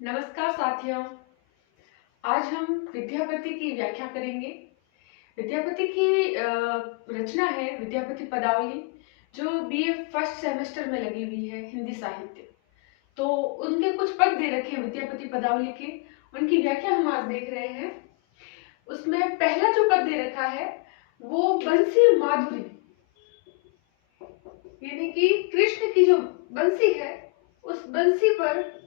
नमस्कार साथियों। आज हम विद्यापति की व्याख्या करेंगे। विद्यापति की रचना है विद्यापति पदावली, जो बीए फर्स्ट सेमेस्टर में लगी हुई है, हिंदी साहित्य। तो उनके कुछ पद दे रखे हैं विद्यापति पदावली के, उनकी व्याख्या हम आज देख रहे हैं। उसमें पहला जो पद दे रखा है वो बंसी माधुरी, यानी कि कृष्ण की जो बंसी है उस बंसी पर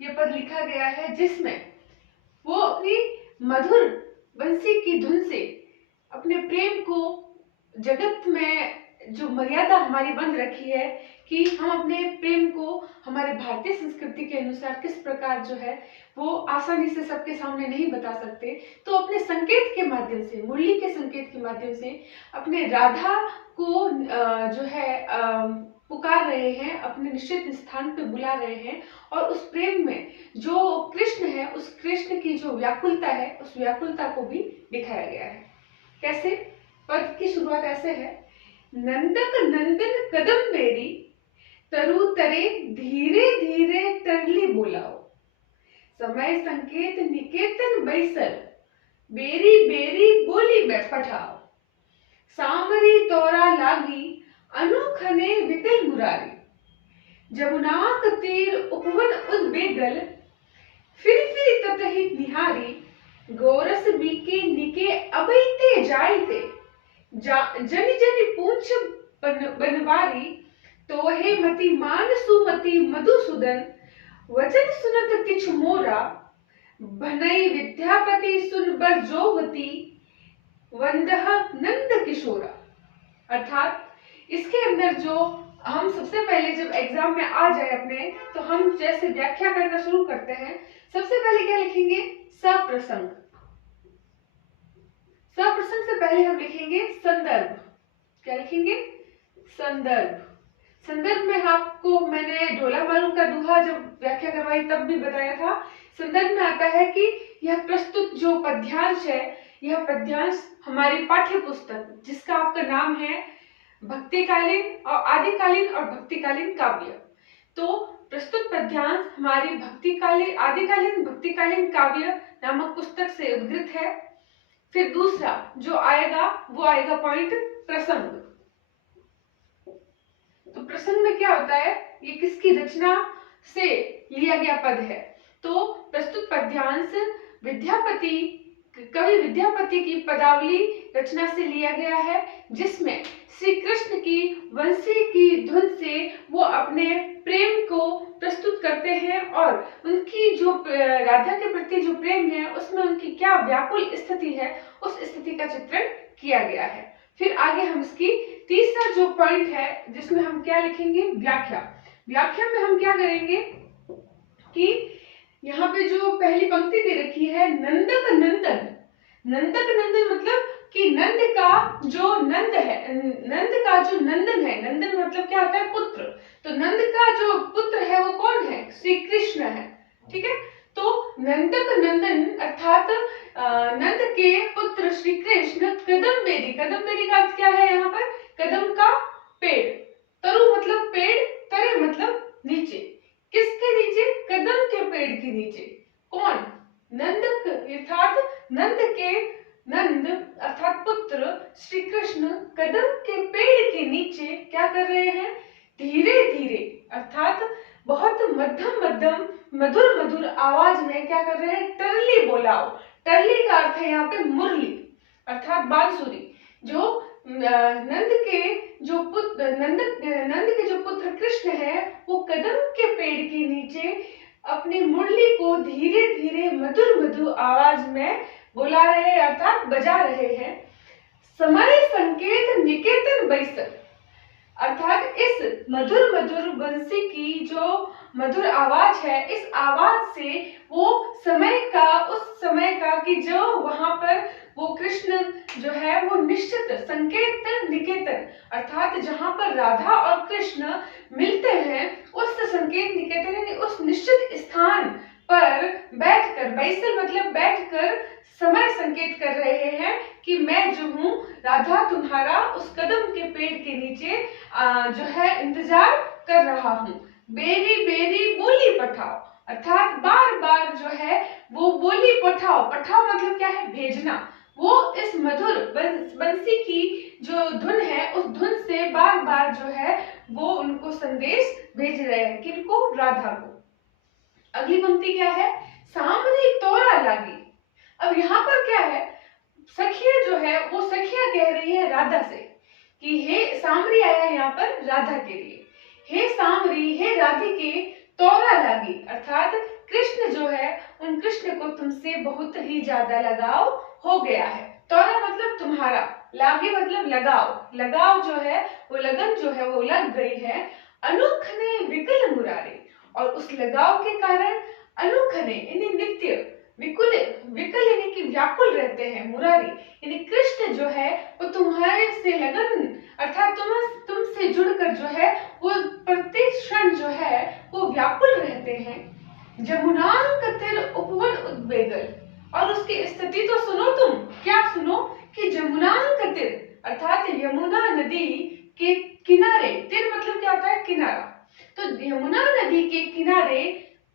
यह पद लिखा गया है, जिसमें वो अपनी मधुर बंसी की धुन से अपने प्रेम को, जगत में जो मर्यादा हमारी बंध रखी है कि हम अपने प्रेम को हमारे भारतीय संस्कृति के अनुसार किस प्रकार जो है वो आसानी से सबके सामने नहीं बता सकते, तो अपने संकेत के माध्यम से, मुरली के संकेत के माध्यम से अपने राधा को जो है पुकार रहे हैं, अपने निश्चित स्थान पे बुला रहे हैं। और उस प्रेम में जो कृष्ण है, उस कृष्ण की जो व्याकुलता है, उस व्याकुलता को भी दिखाया गया है। कैसे? पद की शुरुआत ऐसे है, नंदक नंदन कदम बेरी, तरु तरे धीरे धीरे तरली बोलाओ, समय संकेत निकेतन बैसल, बेरी बेरी बोली पठाओ, सामरी तोरा लागी अनुखने विकल मुरारी, जमुनाक तीर उपवन उद्बेगल, फिर ततहित निहारी, गोरस बीके निके अबैते जायते, जनि जनि पूंछ बनवारी, तोहे मति मान सुमति मधुसूदन, वचन सुनत किछ मोरा, भनई विद्यापति सुन बर जोगती, वंदह नंद किशोरा। अर्थात इसके अंदर जो हम सबसे पहले जब एग्जाम में आ जाए अपने, तो हम जैसे व्याख्या करना शुरू करते हैं, सबसे पहले क्या लिखेंगे? सप्रसंग। सप्रसंग से पहले हम लिखेंगे संदर्भ। क्या लिखेंगे? संदर्भ। संदर्भ में आपको मैंने ढोला मारू का दोहा जब व्याख्या करवाई तब भी बताया था। संदर्भ में आता है कि यह प्रस्तुत जो पद्यांश है, यह पद्यांश हमारी पाठ्य पुस्तक, जिसका आपका नाम है भक्तिकालीन और आदिकालीन और भक्तिकालीन काव्य। तो प्रस्तुत पद्यांश हमारी आदिकालीन भक्तिकालीन काव्य नामक पुस्तक से उद्धृत है। फिर दूसरा जो आएगा वो आएगा पॉइंट प्रसंग। तो प्रसंग में क्या होता है? ये किसकी रचना से लिया गया पद है? तो प्रस्तुत पद्यांश कवि विद्यापति की पदावली रचना से लिया गया है, जिसमें श्री कृष्ण की बंसी की धुन से वो अपने प्रेम को प्रस्तुत करते हैं और उनकी जो राधा के प्रति जो प्रेम है उसमें उनकी क्या व्याकुल स्थिति है, उस स्थिति का चित्रण किया गया है। फिर आगे हम इसकी तीसरा जो पॉइंट है जिसमें हम क्या लिखेंगे? व्याख्या। व्याख्या में हम क्या करेंगे कि यहाँ पे जो पहली पंक्ति दे रखी है, नंदक नंदन। नंदक नंदन मतलब कि नंद का जो नंद है, नंद का जो नंदन है, नंदन मतलब क्या होता है? पुत्र। तो नंद का जो पुत्र है वो कौन है? श्री कृष्ण है। ठीक है। तो नंदक नंदन अर्थात नंद के पुत्र श्री कृष्ण कदम बेरी। कदम बेरी का अर्थ क्या है? यहाँ पर कदम का पेड़, तरु मतलब पेड़, तरे मतलब नीचे। किसके नीचे? कदम के पेड़ के नीचे। कौन? नंद अर्थात नंद अर्थात पुत्र श्री कृष्ण कदम के पेड़ के नीचे क्या कर रहे हैं? धीरे धीरे अर्थात बहुत मध्यम मध्यम मधुर मधुर आवाज में क्या कर रहे हैं? टरली बोलाओ। टरली का अर्थ है यहाँ पे मुरली अर्थात बांसुरी। जो नंद के जो पुत्र कृष्ण है वो कदम के पेड़ के नीचे अपनी मुरली को धीरे धीरे मधुर मधुर आवाज में बुला रहे हैं अर्थात बजा रहे हैं। समय संकेत निकेतन बैसल अर्थात इस मधुर मधुर बंसी की जो मधुर आवाज है, इस आवाज से वो उस समय का कि जो वहां पर वो कृष्ण जो है वो निश्चित संकेतन निकेतन अर्थात जहां पर राधा और कृष्ण मिलते हैं, उस संकेत निकेतन यानी उस निश्चित स्थान पर बैठकर, बैसल मतलब बैठकर समय संकेत कर रहे हैं कि मैं जो हूँ राधा तुम्हारा उस कदम के पेड़ के नीचे जो है इंतजार कर रहा हूँ। बेरी बेरी बोली पठाओ अर्थात बार बार जो है वो बोली पठाओ, पठाओ मतलब क्या है, भेजना। वो इस मधुर बंसी की जो धुन है उस धुन से बार बार जो है वो उनको संदेश भेज रहे हैं, किनको, राधा को। अगली पंक्ति क्या है, सामरी तोरा लागी। अब यहाँ पर क्या है, सखिया जो है वो सखिया कह रही है राधा से कि हे सामरी आया यहाँ पर राधा के लिए, हे सामरी, हे राधिके तोरा लागी, अर्थात कृष्ण जो है उन कृष्ण को तुमसे बहुत ही ज्यादा लगाव हो गया है। तोरा मतलब तुम्हारा, लागी मतलब लगाव, लगाव जो है वो लगन जो है वो लग गई है। अनूख ने विकल मुरारे, और उस लगाव के कारण अनूख ने यानी नित्य, विकुल, विकल यानी कि व्याकुल रहते हैं, मुरारी यानी कृष्ण जो है वो तुम्हारे से लगन अर्थात तुमसे जुड़कर जो है वो प्रत्येक क्षण जो है वो व्याकुल रहते हैं। जमुनांक उपवन उद्वेगल, और उसकी स्थिति तो सुनो तुम, क्या सुनो कि जमुनांक अर्थात यमुना नदी के किनारे, तिर मतलब क्या होता है, किनारा, तो यमुना नदी के किनारे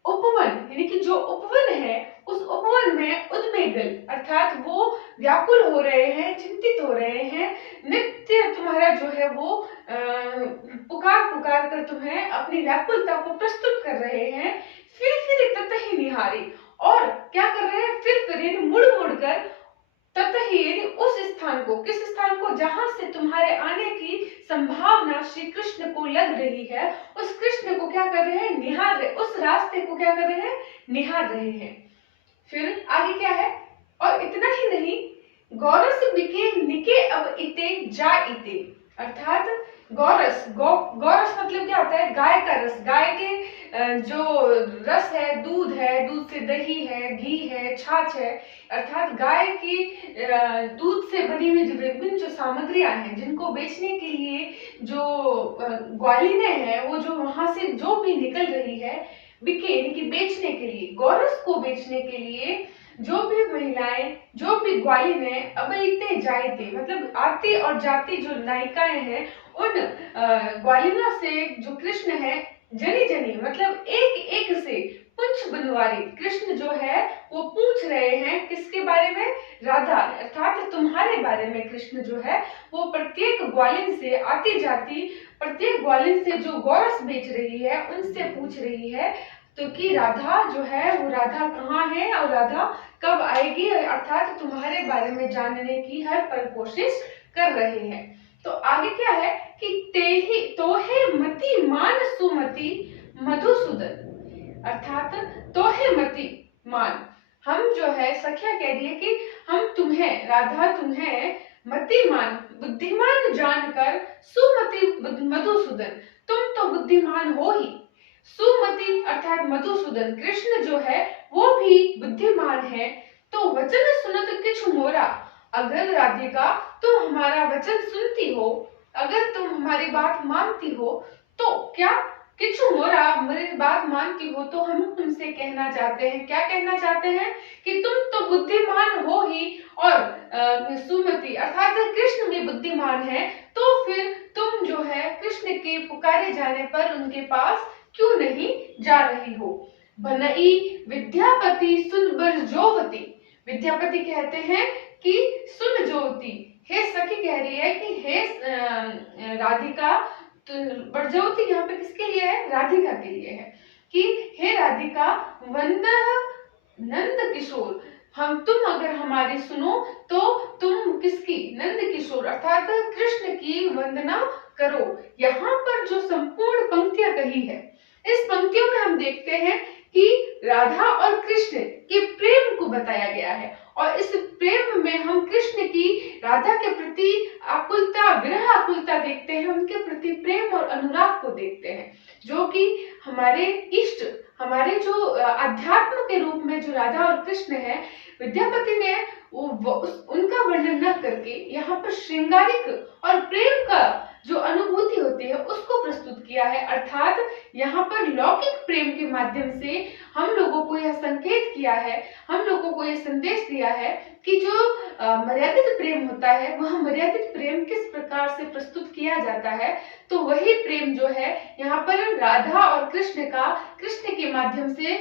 उपवन यानी कि जो उपवन है उस उपवन में उद्वेगल अर्थात वो व्याकुल हो रहे हैं, चिंतित हो रहे हैं, नित्य तुम्हारा जो है वो पुकार पुकार कर तुम्हें अपनी व्याकुलता को प्रस्तुत कर रहे हैं। फिर ततहि निहारी, और क्या कर रहे हैं, फिर मुड़ मुड़ कर ततहि उस स्थान को, किस स्थान को, जहां से तुम्हारे आने की संभावना श्री कृष्ण को लग रही है, उस कृष्ण को क्या कर रहे हैं, निहार रहे, उस रास्ते को क्या कर रहे हैं, निहार रहे हैं। फिर आगे क्या है, और इतना ही नहीं, गौरस बिके निके अब इते जा इते, अर्थात गौरस, गौरस मतलब क्या होता है, गाय का रस, गाय के जो रस है, दूध है, दूध से दही है, घी है, छाछ है, अर्थात गाय की दूध से बनी हुई जो विभिन्न जो सामग्रियां हैं जिनको बेचने के लिए जो ग्वालिनें हैं, वो जो वहां से जो भी निकल रही है, बिके यानी कि बेचने के लिए, गौरस को बेचने के लिए जो भी महिलाएं, जो भी ग्वालिनें अबैते जायते मतलब आती और जाती जो नायिकाएं हैं, उन ग्वालिनों से जो कृष्ण है जनी जनी मतलब एक एक से पुंछ बनवारी, कृष्ण जो है वो पूछ रहे हैं किसके बारे में, राधा अर्थात तुम्हारे बारे में। कृष्ण जो है वो प्रत्येक ग्वालिन से आती जाती, प्रत्येक ग्वालिन से जो गौरस बेच रही है उनसे पूछ रही है तो कि राधा जो है वो राधा कहाँ है और राधा कब आएगी, अर्थात तुम्हारे बारे में जानने की हर पल कोशिश कर रहे हैं। तो आगे क्या है कि तेहि तोहे मति मान सुमति मधुसूदन, अर्थात तोहे मति मान, हम जो है सखिया कह रही है कि हम तुम्हें, राधा तुम्हें मतिमान बुद्धिमान जानकर, सुमति मधुसूदन, तुम तो बुद्धिमान हो ही, सुमति अर्थात मधुसूदन कृष्ण जो है वो भी बुद्धिमान है। तो वचन सुनत किछु मोरा, अगर राधिका तुम हमारा वचन सुनती हो, अगर तुम हमारी बात मानती हो, तो क्या किछु मोरा, मेरी बात मानती हो तो हम तुमसे कहना चाहते हैं, क्या कहना चाहते हैं कि तुम तो बुद्धिमान हो ही, और सुमति अर्थात कृष्ण भी बुद्धिमान है, तो फिर तुम जो है कृष्ण के पुकारे जाने पर उनके पास क्यों नहीं जा रही हो। भनई विद्यापति सुन बरजोवती, विद्यापति कहते हैं कि सुन जोवती, हे सखी कह रही है कि हे राधिका, तो बरजोवती यहाँ पे किसके लिए है, राधिका के लिए है, कि हे राधिका वंदह नंद किशोर, हम तुम अगर हमारी सुनो तो तुम किसकी, नंद किशोर अर्थात कृष्ण की वंदना करो। यहाँ पर जो संपूर्ण पंक्तियां कही है, इस पंक्तियों में हम देखते हैं कि राधा और कृष्ण के प्रेम को बताया गया है, और इस प्रेम में हम कृष्ण की राधा के प्रति आकुलता, विरह आकुलता देखते हैं, उनके प्रति प्रेम और अनुराग को देखते हैं, जो कि हमारे इष्ट, हमारे जो अध्यात्म के रूप में जो राधा और कृष्ण है, विद्यापति ने उनका वर्णन न करके यहाँ पर श्रृंगारिक और प्रेम का जो अनुभूति होती है उसको प्रस्तुत किया है। अर्थात यहाँ पर लौकिक प्रेम के माध्यम से हम लोगों को यह संकेत किया है, हम लोगों को यह संदेश दिया है कि जो मर्यादित प्रेम होता है, वह मर्यादित प्रेम किस प्रकार से प्रस्तुत किया जाता है, तो वही प्रेम जो है यहाँ पर राधा और कृष्ण का कृष्ण के माध्यम से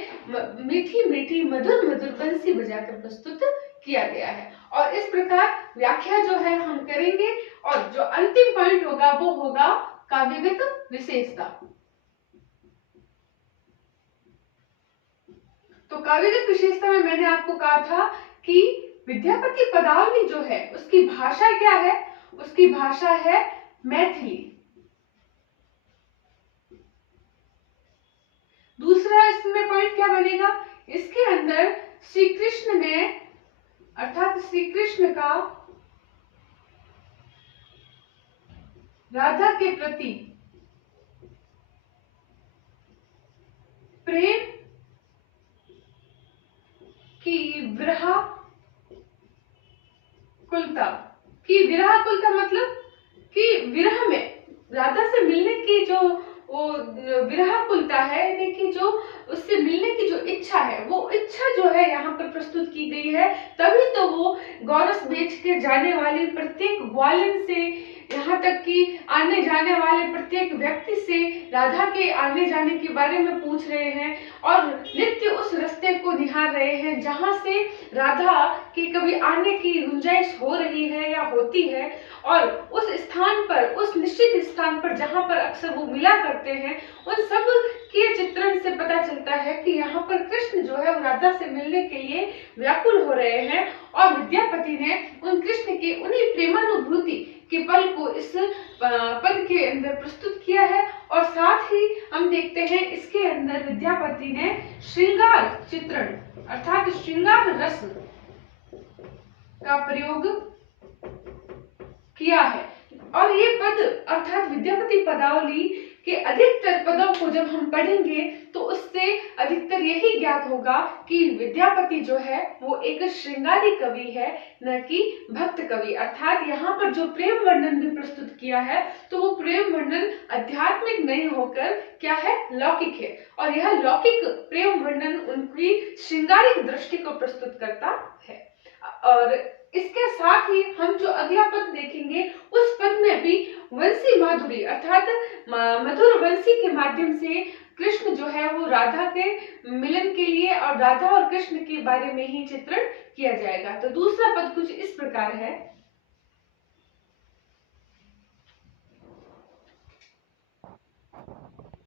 मीठी मीठी मधुर मधुर बंसी बजाकर प्रस्तुत किया गया है। और इस प्रकार व्याख्या जो है हम करेंगे, और जो अंतिम पॉइंट होगा वो होगा काव्यगत विशेषता। तो काव्यगत विशेषता में मैंने आपको कहा था कि विद्यापति पदावली जो है उसकी भाषा क्या है, उसकी भाषा है मैथिली। दूसरा इसमें पॉइंट क्या बनेगा, इसके अंदर श्री कृष्ण ने अर्थात श्री कृष्ण का राधा के प्रति प्रेम की विरहाकुलता मतलब कि विरह में राधा से मिलने की जो वो विरहाकुलता है, यानी कि जो उससे मिलने की जो इच्छा है, वो इच्छा जो है यहाँ पर प्रस्तुत की गई है। तभी तो वो गौरस बेच के जाने वाली प्रत्येक ग्वालिन से यहाँ तक कि आने जाने वाले प्रत्येक व्यक्ति से राधा के आने जाने के बारे में पूछ रहे हैं, और नित्य उस रास्ते को निहार रहे हैं जहाँ से राधा के कभी आने की गुंजाइश हो रही है या होती है। और उस स्थान पर, उस निश्चित स्थान पर जहाँ पर अक्सर वो मिला करते हैं, उन सब के चित्रण से पता चलता है कि यहाँ पर कृष्ण जो है वो राधा से मिलने के लिए व्याकुल हो रहे हैं। और विद्यापति ने उन कृष्ण के उन्हीं प्रेमानुभूति के पल को इस पद के अंदर प्रस्तुत किया है। और साथ ही हम देखते हैं इसके अंदर विद्यापति ने श्रृंगार चित्रण अर्थात श्रृंगार रस का प्रयोग किया है। और ये पद अर्थात विद्यापति पदावली के अधिकतर पदों को जब हम पढ़ेंगे तो उससे अधिकतर यही ज्ञात होगा कि विद्यापति जो है वो एक श्रृंगारी कवि है, न कि भक्त कवि। अर्थात यहाँ पर जो प्रेम वर्णन भी प्रस्तुत किया है तो वो प्रेम वर्णन आध्यात्मिक नहीं होकर क्या है, लौकिक है। और यह लौकिक प्रेम वर्णन उनकी श्रृंगारिक दृष्टि को प्रस्तुत करता है। और इसके साथ ही हम जो अगला पद देखेंगे उस पद में भी वंशी माधुरी अर्थात मधुर वंशी के माध्यम से कृष्ण जो है वो राधा के मिलन के लिए और राधा और कृष्ण के बारे में ही चित्रण किया जाएगा। तो दूसरा पद कुछ इस प्रकार है।